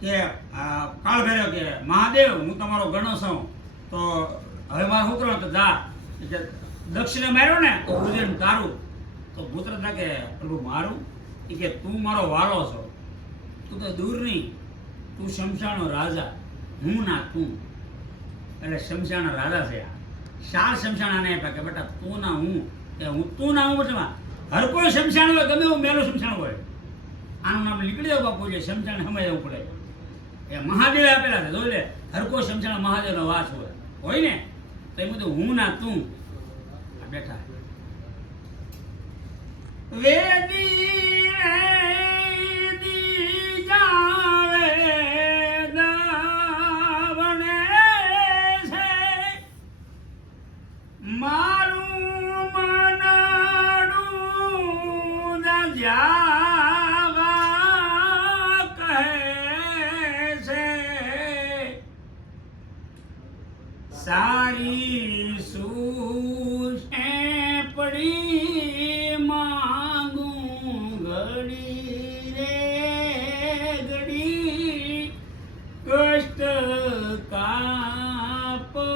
કે કાળ ભેર્યો કે મહાદેવ હું તમારો ગણો છું તો હવે મારે શું કરવાનું તો જા કે દક્ષિણે માર્યો ને તો ઉજ્જૈન તારું તો ભૂતરથા કે પ્રભુ મારું એ કે તું મારો વાલો છો તું તો દૂર નહીં તું શમશાનો રાજા હું ના તું એટલે શમશાના રાજા છે ચાર શમશાના ને આપ્યા કે બેટા તું ના હું કે હું તું ના હું બેટા હર કોઈ શમશાન હોય ગમે એવું મેલું શમશાન હોય આનું નામ નીકળી જાવ બાપુ જે શમશાન સમય જવું પડે એ મહાદેવે આપેલા છે જોઈ લે હર કોઈ શમશાન મહાદેવનો વાસ હોય ને તો એમ બધું હું ના તું બેઠા વેદી જાવે દાવણે છે મારું મનાડું જાવા કહે છે સારી સૂશે પડી માંગું ઘડી રે ઘડી કષ્ટ કાપો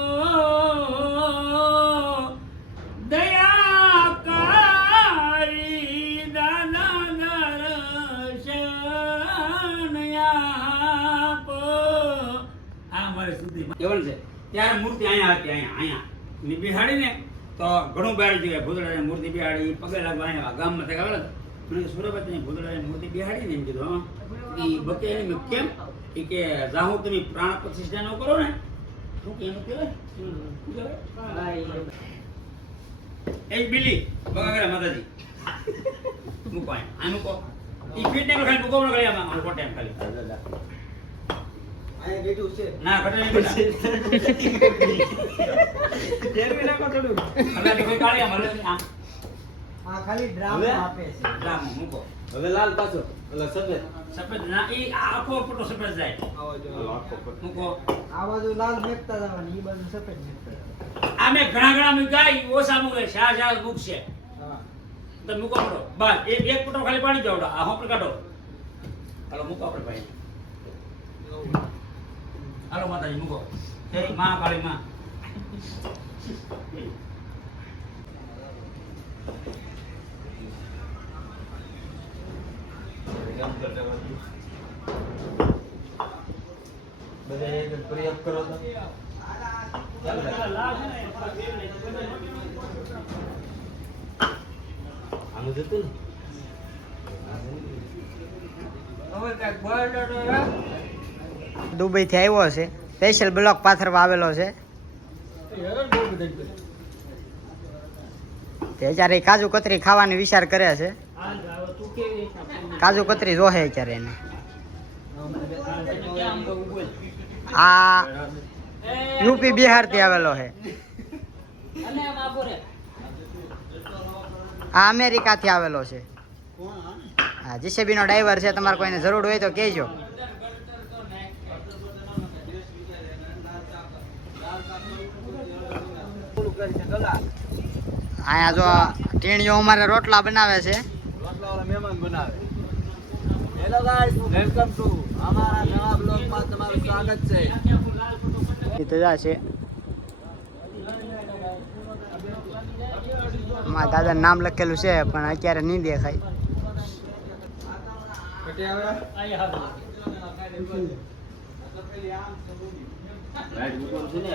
દયા કરી દાદા દર્શન આપો આ મારી સુધી કેવળ છે ત્યારે મૂર્તિ અહીંયા હતી અહીંયા ની બિહાડીને તો ઘણું બેહાડી જોઈએ ભૂતળાની મૂર્તિ બિહાડી પગે લાગવા અહીંયા ગામમાં થઈ આવેલા મને સુરતની ભૂતળાની મૂર્તિ બિહાડીને એમ કીધું હા એ બકે એને કેમ એ કે જાહુ તમે પ્રાણ પ્રતિષ્ઠા ન કરો ને શું કે એનું કહેવાય એક બિલી બગાડે માતાજી મૂકો આનું કો એ ફીટ ને ખાલી મૂકો ખાલી આમાં કોટ ટાઈમ ખાલી આય બેઠું છે ના ઘટે જેરવી નાખો થોડું હવે કોઈ કાળિયા મળે આ ખાલી ડ્રામ આપે છે ડ્રામ મૂકો હવે લાલ પાછો એટલે સફેદ ના એ આખો ફોટો સફેદ જાય આવો જો આખો મૂકો આ બાજુ લાલ મેકતા જવાની ઈ બાજુ સફેદ મેકતા આમે ઘણા મૂકાય ઓછા મૂકે શાહ મૂકશે હા તો મૂકો પડો બસ એક ફોટો ખાલી પાણી જાવડો આ હોપર કાઢો હાલો મૂકો આપણે ભાઈ હાલો માતાજી મૂકો જય મા કાળી માં બધા એક પ્રયોગ કરો તો આનું જતું ને દુબઈ થી આવ્યો છે સ્પેશિયલ બ્લોક પાથરવા આવેલો છે તે અત્યારે કાજુ કતરી ખાવાનો વિચાર કરે છે કાજુ કતરી જોહે અત્યારે એને આ યુપી બિહાર થી આવેલો છે આ અમેરિકા થી આવેલો છે હા જીસીબી નો ડ્રાઈવર છે તમારે કોઈને જરૂર હોય તો કહેજો અહીંયા જો ટીણીઓ અમારે રોટલા બનાવે છે રોટલાવાળા મહેમાન બનાવે હેલો ગાઈસ વેલકમ ટુ અમારા નવા બ્લોગમાં તમારું સ્વાગત છે એ તો જા છે મારા દાદા નામ લખેલું છે પણ અત્યારે નહીં દેખાય રાઈટ મૂકવાનું છે ને